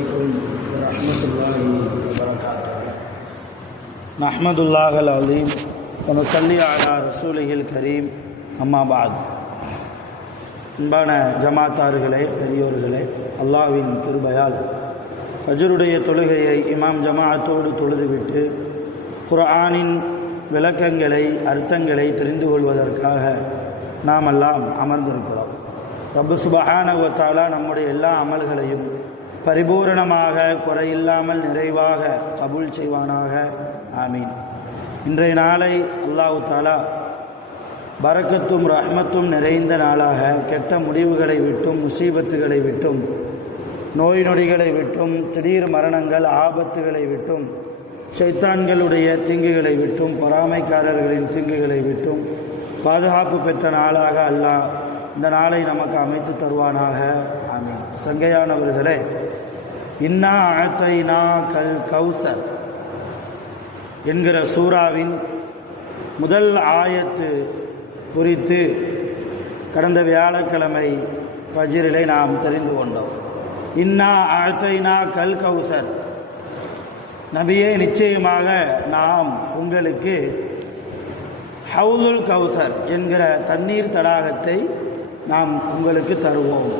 عليكم ورحمة الله وبركاته. نحمد الله العظيم ونصلي على رسوله الكريم. அம்மா பாத். அன்பான ஜமாத்தார்களே, பெரியோர்களே, அல்லாஹ்வின் கிருபையால் ஃபஜ்ருடைய தொழுகையை இமாம் ஜமாஅத்தோடு தொழுதுவிட்டு குர்ஆனின் விளக்கங்களை, அர்த்தங்களை தெரிந்து கொள்வதற்காக நாம் எல்லாம் அமர்ந்திருக்கிறோம். ரப்பு சுப்ஹானஹு வ தஆலா நம்முடைய எல்லா அமல்களையும் பரிபூரணமாக, குறையில்லாமல், நிறைவாக கபூல் செய்வானாக. ஆமீன். இன்றைய நாளை அல்லாஹ் தஆலா பரக்கத்தும் ரஹ்மத்தும் நிறைந்த நாளாக, கெட்ட முடிவுகளை விட்டும், முசீபத்துகளை விட்டும், நோய் நொடிகளை விட்டும், திடீர் மரணங்கள், ஆபத்துகளை விட்டும், ஷைத்தான்களுடைய தீங்குகளை விட்டும், பொறாமைக்காரர்களின் தீங்குகளை விட்டும் பாதுகாப்பு பெற்ற நாளாக அல்லாஹ் இந்த நாளை நமக்கு அமைத்து தருவானாக. ஆமீன். சங்கையானவர்களே, இன்னா அஅதைனா கல் கௌசர் என்கிற சூறாவின் முதல் ஆயத்து குறித்து கடந்த வியாழக்கிழமை ஃபஜ்ரிலே நாம் தெரிந்து கொண்டோம். இன்னா அஅதைனா கல் கௌசர், நபியே நிச்சயமாக நாம் உங்களுக்கு ஹவுலுல் கௌசர் என்கிற தண்ணீர் தடாகத்தை நாம் உங்களுக்கு தருவோம்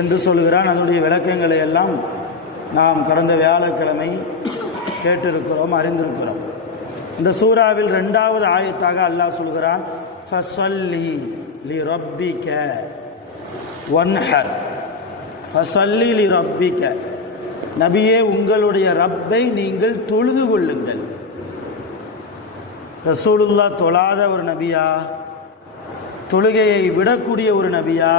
என்று சொல்கிறான். அதனுடைய விளக்கங்களை எல்லாம் நாம் கடந்த வியாழக்கிழமை கேட்டிருக்கிறோம், அறிந்திருக்கிறோம். இந்த சூறாவில் 2வது ஆயத்தாக அல்லாஹ் சொல்கிறான், ஃபஸல்லி லிரப்பிக வன்ஹர். ஃபஸல்லி லிரப்பிக, நபியே உங்களுடைய ரப்பை நீங்கள் தொழுது கொள்ளுங்கள். ரசூலுல்லாஹ் தொழாத ஒரு நபியா? தொழுகையை விடக்கூடிய ஒரு நபியா?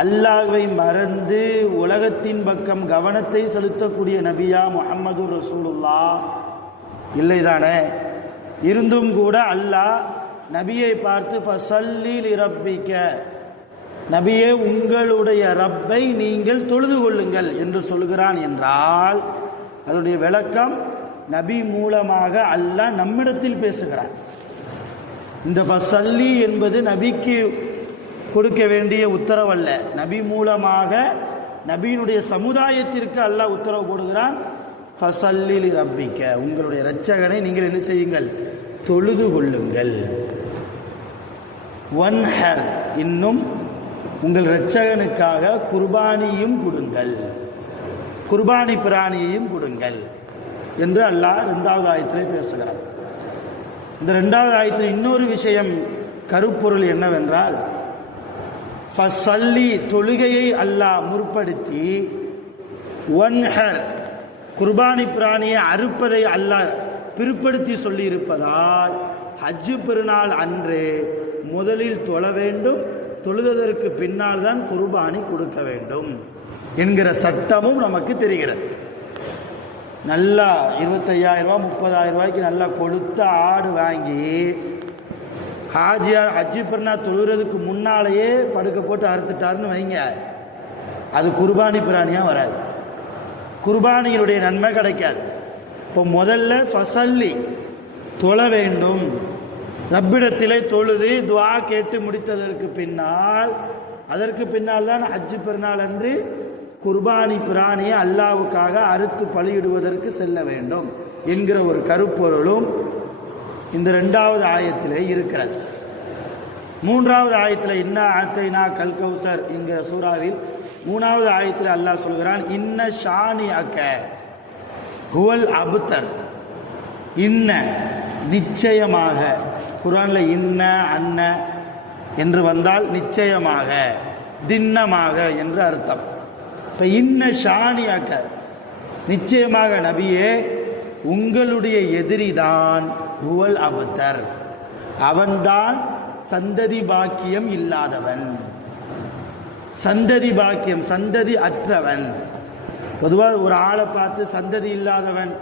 அல்லாஹ்வை மறந்து உலகத்தின் பக்கம் கவனத்தை செலுத்தக்கூடிய நபியா முஹம்மது ரசூலுல்லாஹ்? இல்லைதானே? இருந்தும் கூட அல்லாஹ் நபியை பார்த்து ஃபஸல்லி லிரப்பிக, நபியே உங்களுடைய ரப்பை நீங்கள் தொழுது கொள்ளுங்கள் என்று சொல்கிறான் என்றால் அதனுடைய விளக்கம், நபி மூலமாக அல்லாஹ் நம்மிடத்தில் பேசுகிறான். இந்த ஃபஸல்லி என்பது நபிக்கு கொடுக்க வேண்டிய உத்தரவல்ல, நபி மூலமாக நபியினுடைய சமுதாயத்திற்கு அல்லாஹ் உத்தரவு போடுகிறான். ஃபஸல்லி லிரப்பிக, உங்களுடைய இரட்சகனை நீங்கள் என்ன செய்யுங்கள்? தொழுது கொள்ளுங்கள். வன்ஹர், இன்னும் உங்கள் இரட்சகனுக்காக குர்பானியும் கொடுங்கள், குர்பானி பிராணியையும் கொடுங்கள் என்று அல்லாஹ் 2வது ஆயத்திலே பேசுகிறார். இந்த 2வது ஆயத்தில் இன்னொரு விஷயம், கருப்பொருள் என்னவென்றால், ஃபஸல்லி தொழுகையை அல்லாஹ் முற்படுத்தி, வன்ஹர் குர்பானி பிராணியை அறுப்பதை அல்லாஹ் பிற்படுத்தி சொல்லியிருப்பதால் ஹஜ்ஜு பெருநாள் அன்று முதலில் தொழ வேண்டும், தொழுதற்கு பின்னால் தான் குர்பானி கொடுக்க வேண்டும் என்கிற சட்டமும் நமக்கு தெரிகிறது. நல்லா 25,000 ரூபா 30,000 ரூபாய்க்கு நல்லா கொளுத்த ஆடு வாங்கி ஹாஜியார் ஹஜ்ஜி பெருநாள் தொழுகிறதுக்கு முன்னாலேயே படுக்க போட்டு அறுத்துட்டாருன்னு வைங்க, அது குர்பானி பிராணியாக வராது, குர்பானியினுடைய நன்மை கிடைக்காது. இப்போ முதல்ல ஃபஸல்லி தொழ வேண்டும், ரப்பிடத்திலே தொழுது துஆ கேட்டு முடித்ததற்கு பின்னால், அதற்கு பின்னால் தான் ஹஜ்ஜு பெருநாள் அன்று குர்பானி பிராணியை அல்லாஹ்வுக்காக அறுத்து பலியிடுவதற்கு செல்ல வேண்டும் என்கிற ஒரு கருப்பொருளும் இந்த 2வது ஆயத்திலே இருக்கிறது. 3வது ஆயத்தில் இன்னா அஅதைனா கல் கௌசர் என்கிற சூறாவில் 3வது ஆயத்தில் அல்லாஹ் சொல்கிறான், இன்ன ஷானிஅக ஹுவல் அப்தர். இன்ன, நிச்சயமாக. குர்ஆன்ல இன்ன அன்ன என்று வந்தால் நிச்சயமாக, திண்ணமாக என்று அர்த்தம். இப்போ இன்ன ஷானிஅக, நிச்சயமாக நபியே உங்களுடைய எதிரிதான் ஹுவல் அப்தர், அவன்தான் சந்ததி பாக்கியம் இல்லாதவன், சந்ததி பாக்கியம், சந்ததி அற்றவன். பொதுவாக ஒரு ஆளை பார்த்து சந்ததி இல்லாதவன்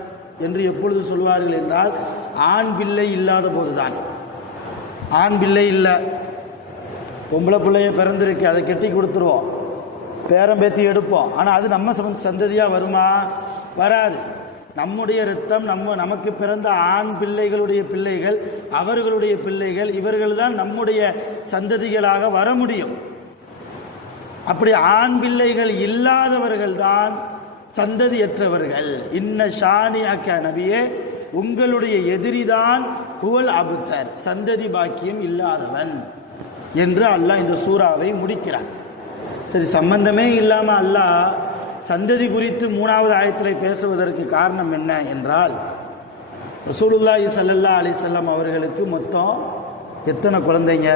என்று எப்பொழுது சொல்வார்கள் என்றால், ஆண் பிள்ளை இல்லாத போதுதான். ஆண் பிள்ளை இல்லை, பொம்பளை பிள்ளைய பிறந்திருக்கு, அதை கெட்டி கொடுத்துருவோம், பேரம்பேத்தி எடுப்போம், ஆனால் அது நம்ம சந்ததியாக வருமா? வராது. நம்முடைய இரத்தம், நமக்கு பிறந்த ஆண் பிள்ளைகளுடைய பிள்ளைகள், அவர்களுடைய பிள்ளைகள், இவர்கள் தான் நம்முடைய சந்ததிகளாக வர முடியும். அப்படி ஆண் பிள்ளைகள் இல்லாதவர்கள் தான் சந்ததியற்றவர்கள். இன்ன ஷானி அக்க நபியே, உங்களுடைய எதிரிதான் புகழ் அபுத்தர், சந்ததி பாக்கியம் இல்லாதவன் என்று அல்லாஹ் இந்த சூறாவை முடிக்கிறான். சரி, சம்பந்தமே இல்லாமல் அல்லாஹ் சந்ததி குறித்து 3வது ஆயத்தில் பேசுவதற்கு காரணம் என்ன என்றால், ரசூலுல்லாஹி ஸல்லல்லாஹு அலைஹி வஸல்லம் அவர்களுக்கு மொத்தம் எத்தனை குழந்தைங்க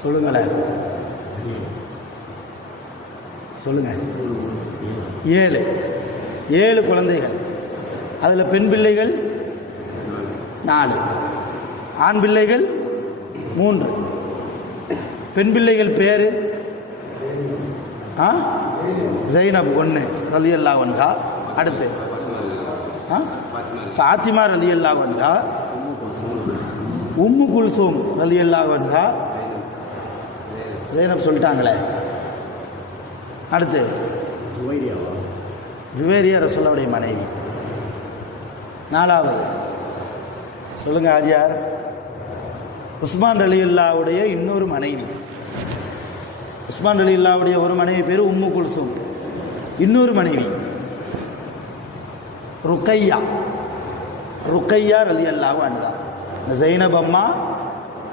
சொல்லுங்களேன், சொல்லுங்க. 7 குழந்தைகள். அதில் பெண் பிள்ளைகள் 4, ஆண் பிள்ளைகள் 3. பெண் பிள்ளைகள் பேரு ஜைனப் 1 ரலியல்லாஹு அன்ஹா, அடுத்து ஃபாத்திமா ரலியல்லாஹு அன்ஹா, உம்மு குல்சூம் ரலியல்லாஹு அன்ஹா, ஜைனப் சொல்லிட்டாங்களே, அடுத்து ஜுவேரியா ரசூலுல்லாஹ்வுடைய மனைவி. 4வது சொல்லுங்க ஆஜியார், உஸ்மான் ரலியல்லாஹுடைய இன்னொரு மனைவி. உஸ்மான் ரலியல்லாஹுடைய ஒரு மனைவி பேர் உம்மு குல்சூம், இன்னொரு மனைவி ருக்கையா ரலியல்லாஹு அன்ஹா. ஜைனப் அம்மா,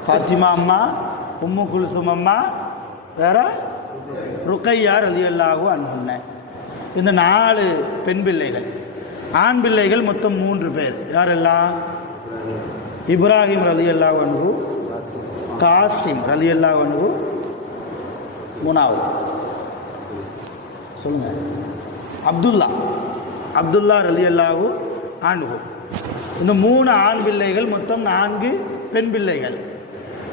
ஃபாத்திமா அம்மா, உம்மு குல்சூம் அம்மா, வேற ருக்கையா ரலியல்லாஹு அன்ஹா. இந்த 4 பெண் பிள்ளைகள். ஆண் பிள்ளைகள் மொத்தம் 3 பேர். யாரெல்லாம்? இப்ராஹிம் ரலியல்லாஹு அன்ஹு, காசிம் ரலியல்லாஹு அன்ஹு, 3வது சொல்லுங்க அப்துல்லா ரலியல்லாஹு அன்ஹு. இந்த 3 ஆண் பிள்ளைகள், மொத்தம் 4 பெண் பிள்ளைகள்,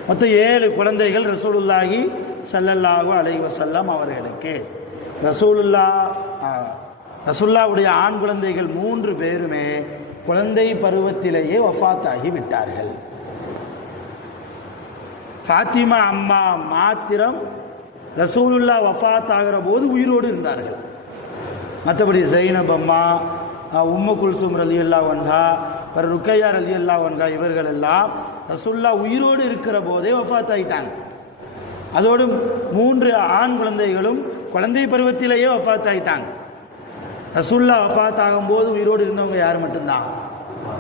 மொத்தம் 7 குழந்தைகள் ரசூலுல்லாஹி ஸல்லல்லாஹு அலைஹி வஸல்லம் அவர்களுக்கு. ரசூலுல்லாஹ்வுடைய ஆண் குழந்தைகள் 3 பேருமே குழந்தை பருவத்திலேயே வஃபாத்தாகி விட்டார்கள். ஃபாத்திமா அம்மா மாத்திரம் ரசூலுல்லாஹ் வஃபாத் ஆகிற போது உயிரோடு இருந்தார்கள். மற்றபடி ஜைனப் அம்மா, உம்மு குல்சூம் ரலியல்லாஹு அன்ஹா, ருக்கையா ரலியல்லாஹு அன்ஹா இவர்கள் எல்லாம் ரசூலுல்லாஹ் உயிரோடு இருக்கிற போதே வஃபாத் ஆகிட்டாங்க. அதோடு 3 ஆண் குழந்தைகளும் குழந்தை பருவத்திலேயே வஃபாத் ஆகிட்டாங்க. ரசூலுல்லாஹ் வஃபாத் ஆகும்போது உயிரோடு இருந்தவங்க யார் மட்டும்தான்?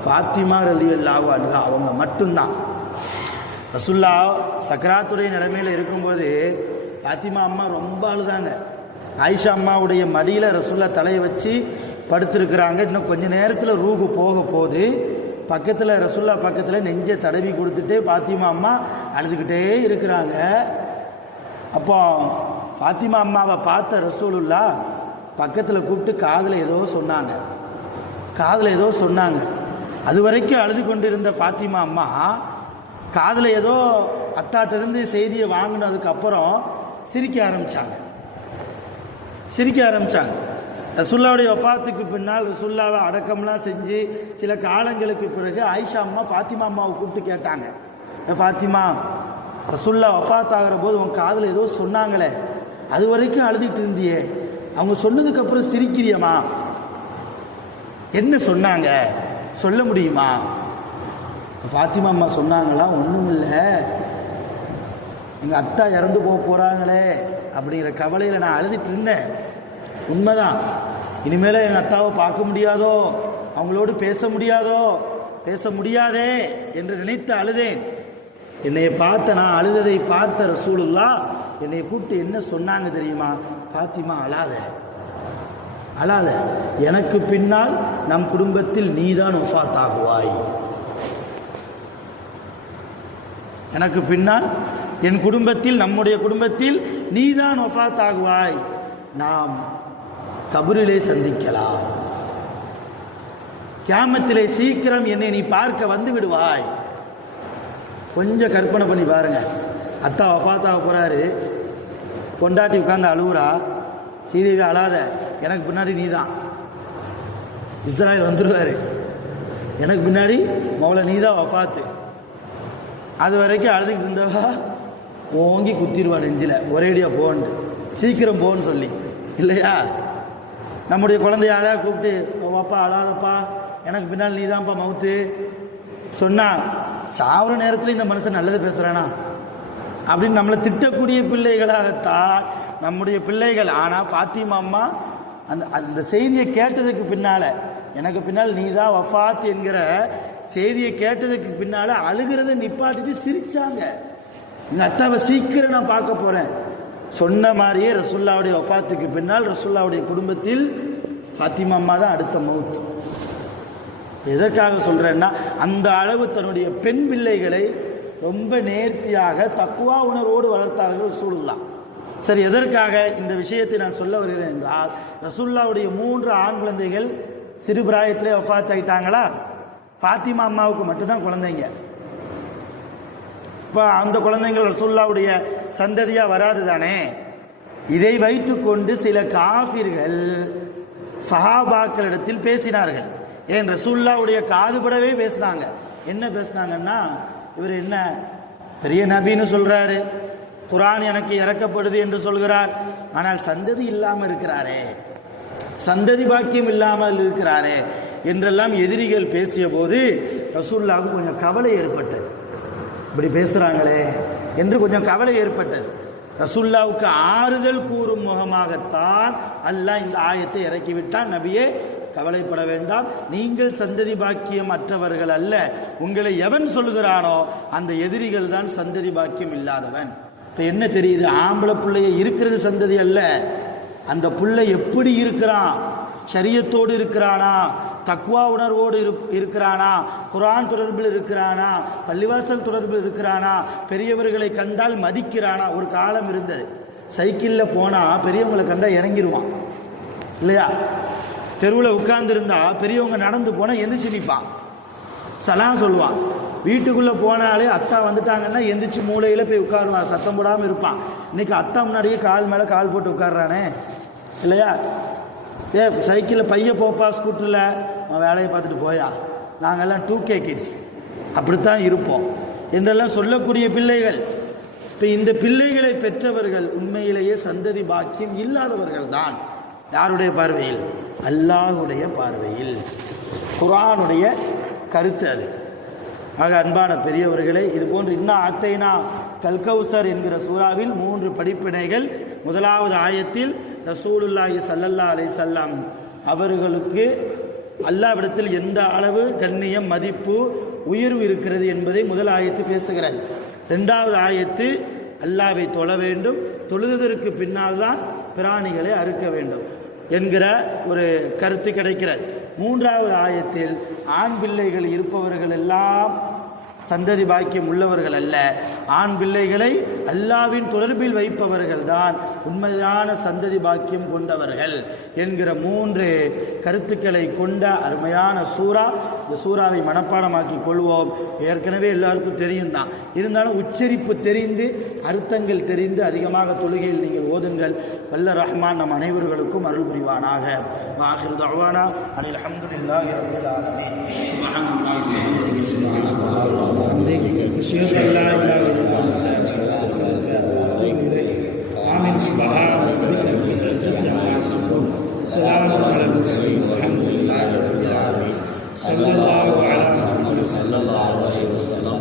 ஃபாத்திமா ரலியல்லாஹு அன்ஹா, அவங்க மட்டும்தான். ரசூலுல்லாஹ் சக்கராத்துடைய நிலைமையில் இருக்கும்போது ஃபாத்திமா அம்மா ரொம்ப அழுதாங்க. ஆயிஷா அம்மாவுடைய மடியில் ரசூலுல்லாஹ் தலையை வச்சு படுத்திருக்கிறாங்க. இன்னும் கொஞ்ச நேரத்தில் ரூஹு போக போது பக்கத்தில் ரசூலுல்லாஹ் பக்கத்தில் நெஞ்சை தடவி கொடுத்துட்டு ஃபாத்திமா அம்மா அழுதுகிட்டே இருக்கிறாங்க. அப்போ ஃபாத்திமா அம்மாவை பார்த்த ரசூலுல்லாஹ் பக்கத்தில் கூப்பிட்டு காதில் ஏதோ சொன்னாங்க. அது வரைக்கும் அழுது கொண்டிருந்த ஃபாத்திமா அம்மா காதில் ஏதோ அத்தாட்டிருந்து செய்தியை வாங்கினதுக்கப்புறம் சிரிக்க ஆரம்பித்தாங்க. ரசூலுல்லாஹ்வுடைய வஃபாத்துக்கு பின்னால் ரசூலுல்லாஹ்வை அடக்கம்லாம் செஞ்சு சில காலங்களுக்கு பிறகு ஆயிஷா அம்மா ஃபாத்திமா அம்மாவை கூப்பிட்டு கேட்டாங்க, ஃபாத்திமா, ரசூலுல்லாஹ் வஃபாத் ஆகிற போது உன் காதில் ஏதோ சொன்னாங்களே, அது வரைக்கும் அழுதுகிட்டு இருந்தியே, அவங்க சொன்னதுக்கப்புறம் சிரிக்கிறியம்மா, என்ன சொன்னாங்க, சொல்ல முடியுமா? ஃபாத்திமா அம்மா சொன்னாங்களா, ஒன்றும் இல்லை, எங்கள் அத்தா இறந்து போகிறாங்களே அப்படிங்கிற கவலையில் நான் அழுதுட்டு இருந்தேன். உண்மைதான், இனிமேல் எங்கள் அத்தாவை பார்க்க முடியாதோ, அவங்களோடு பேச முடியாதே என்று நினைத்து அழுதேன். என்னையை நான் அழுததை பார்த்த ரசூலுல்லாஹ் என்னை கூப்பிட்டு என்ன சொன்னாங்க தெரியுமா? ஃபாத்திமா, அழாத, எனக்கு பின்னால் நம் குடும்பத்தில் நீதான் வஃபாத் ஆகுவாய். எனக்கு பின்னால் என் குடும்பத்தில், நம்முடைய குடும்பத்தில் நீதான் வஃபாத் ஆகுவாய். நாம் கபரிலே சந்திக்கலாம், கியாமத்திலே சீக்கிரம் என்னை நீ பார்க்க வந்து விடுவாய். கொஞ்சம் கற்பனை பண்ணி பாருங்க, அத்தா வஃபாத்தாக போகிறாரு, கொண்டாட்டி உட்காந்து அழுவுறா, சீதேவி அழாத, எனக்கு பின்னாடி நீ தான், இஸ்ராயல் வந்துடுவார், எனக்கு பின்னாடி மௌல நீ தான் வஃபாத்து. அது வரைக்கும் அழுதுகிட்டு இருந்தவா ஓங்கி குத்திடுவா நெஞ்சில், ஒரேடியாக போன்னு, சீக்கிரம் போன்னு சொல்லி, இல்லையா? நம்முடைய குழந்தையால கூப்பிட்டு, வாப்பா அழாதப்பா, எனக்கு பின்னால் நீ தான்ப்பா மவுத்து சொன்னா, சாவர நேரத்தில் இந்த மனுஷன் நல்லது பேசுகிறானா? அப்படின்னு நம்மளை திட்டக்கூடிய பிள்ளைகளாகத்தான் நம்முடைய பிள்ளைகள். ஆனால் ஃபாத்திமா அம்மா அந்த செய்தியை கேட்டதுக்கு பின்னால், எனக்கு பின்னால் நீ தான் வஃபாத் என்கிற செய்தியை கேட்டதுக்கு பின்னால் அழுகிறத நிப்பாட்டிட்டு சிரிச்சாங்க. எங்கள் அத்தாவை சீக்கிரம் நான் பார்க்க போகிறேன் சொன்ன மாதிரியே ரசூல்லாவுடைய வஃபாத்துக்கு பின்னால் ரசூல்லாவுடைய குடும்பத்தில் ஃபாத்திமா அம்மா தான் அடுத்த மவுத். எதற்காக சொல்கிறேன்னா, அந்த அளவு தன்னுடைய பெண் பிள்ளைகளை ரொம்ப நேர்த்தியாக தக்குவா உணர்வோடு வளர்த்தார்கள் ரசூலுல்லாஹ். சரி, எதற்காக இந்த விஷயத்தை நான் சொல்ல வருகிறேன் என்றால், ரசூலுல்லாஹ்வுடைய 3 ஆண் குழந்தைகள் சிறு பிராயத்திலே வஃபாத் ஆகிட்டாங்களா. ஃபாத்திமா அம்மாவுக்கு மட்டும்தான் குழந்தைங்க. இப்போ அந்த குழந்தைங்கள் ரசூலுல்லாஹ்வுடைய சந்ததியாக வராது தானே. இதை வைத்துக்கொண்டு சில காஃபிர்கள் சஹாபாக்களிடத்தில் பேசினார்கள். ஏன் ரசூலுல்லாஹ்வுடைய காதுபடவே பேசினாங்க. என்ன பேசினாங்கன்னா, இவர் என்ன பெரிய நபின்னு சொல்றாரு, குர்ஆன் எனக்கு இறக்கப்படுது என்று சொல்கிறார், ஆனால் சந்ததி இல்லாமல் இருக்கிறாரே, சந்ததி பாக்கியம் இல்லாமல் இருக்கிறாரே என்றெல்லாம் எதிரிகள் பேசிய போது ரசூலுல்லாஹ்வுக்கு கொஞ்சம் கவலை ஏற்பட்டது. இப்படி பேசுகிறாங்களே என்று கொஞ்சம் கவலை ஏற்பட்டது. ரசூலுல்லாஹ்வுக்கு ஆறுதல் கூறும் முகமாகத்தான் அல்லாஹ் இந்த ஆயத்தை இறக்கிவிட்டான். நபியே, கவலைப்பட வேண்டாம், நீங்கள் சந்ததி பாக்கியம் அற்றவர்கள் அல்ல, உங்களை எவன் சொல்கிறானோ அந்த எதிரிகள் தான் சந்ததி பாக்கியம் இல்லாதவன். இப்போ என்ன தெரியுது, ஆம்பளை பிள்ளைய இருக்கிறது சந்ததி அல்ல, அந்த பிள்ளை எப்படி இருக்கிறான், ஷரியத்தோடு இருக்கிறானா, தக்வா உணர்வோடு இருக்கிறானா, குர்ஆன் தொடர்பில் இருக்கிறானா, பள்ளிவாசல் தொடர்பில் இருக்கிறானா, பெரியவர்களை கண்டால் மதிக்கிறானா. ஒரு காலம் இருந்தது, சைக்கிளில் போனால் பெரியவங்களை கண்டால் இறங்கிடுவான் இல்லையா. தெருவில் உட்கார்ந்துருந்தா பெரியவங்க நடந்து போனால் எந்திரிச்சு நிற்பான், சலாம் சொல்லுவான். வீட்டுக்குள்ளே போனாலே அத்தா வந்துட்டாங்கன்னா எந்திரிச்சு மூலையில் போய் உட்காருவான், சத்தம் போடாமல் இருப்பான். இன்னைக்கு அத்தா முன்னாடியே கால் மேலே கால் போட்டு உட்கார்றானே இல்லையா. சைக்கிளில் பைய போப்பா, ஸ்கூட்டரில் அவன் வேலையை பார்த்துட்டு போயா, நாங்கள்லாம் 2K கிட்ஸ் அப்படித்தான் இருப்போம் என்றெல்லாம் சொல்லக்கூடிய பிள்ளைகள். இப்போ இந்த பிள்ளைகளை பெற்றவர்கள் உண்மையிலேயே சந்ததி பாக்கியம் இல்லாதவர்கள் தான். யாருடைய பார்வையில்? அல்லாஹ்வுடைய பார்வையில். குர்ஆனுடைய கருத்து அது. ஆக அன்பான பெரியவர்களே, இது போன்று இன்னும் அத்தைனா கல்கௌசர் என்கிற சூறாவில் 3 படிப்பினைகள். முதலாவது ஆயத்தில் ரசூலுல்லாஹி ஸல்லல்லாஹு அலைஹி வஸல்லம் அவர்களுக்கு அல்லாஹ்விடத்தில் எந்த அளவு கண்ணியம், மதிப்பு, உயர்வு இருக்கிறது என்பதை முதல் ஆயத்து பேசுகிறது. 2வது ஆயத்து அல்லாஹ்வை தொழ வேண்டும், தொழுதற்கு பின்னால் தான் பிராணிகளை அறுக்க வேண்டும் என்கிற ஒரு கருத்து கிடைக்கிறது. 3வது ஆயத்தில் ஆண் பிள்ளைகள் இருப்பவர்கள் எல்லாம் சந்ததி பாக்கியம் உள்ளவர்கள் அல்ல, ஆண் பிள்ளைகளை அல்லாஹ்வின் தொடர்பில் வைப்பவர்கள் தான் உண்மையான சந்ததி பாக்கியம் கொண்டவர்கள் என்கிற 3 கருத்துக்களை கொண்ட அருமையான சூரா. இந்த சூறாவை மனப்பாடமாக்கி கொள்வோம். ஏற்கனவே எல்லாருக்கும் தெரியும் தான், இருந்தாலும் உச்சரிப்பு தெரிந்து அர்த்தங்கள் தெரிந்து அதிகமாக தொழுகையில் நீங்கள் ஓதுங்கள். வல்ல ரஹ்மான் நம் அனைவர்களுக்கும் அருள் புரிவானாக. ஆகிரு தஅவானா அனில் ஹம்துலில்லாஹி ரப்பில் ஆலமீன். சுப்ஹானல்லாஹி வ பிஹம்திஹி சுப்ஹானல்லாஹ் أشهد أن لا إله إلا أنت أستغفرك وأتوب إليك. آمين. سبحان ربك رب العزة عما يصفون، وسلام على المرسلين، والحمد لله رب العالمين. صلى الله على محمد صلى الله عليه وسلم.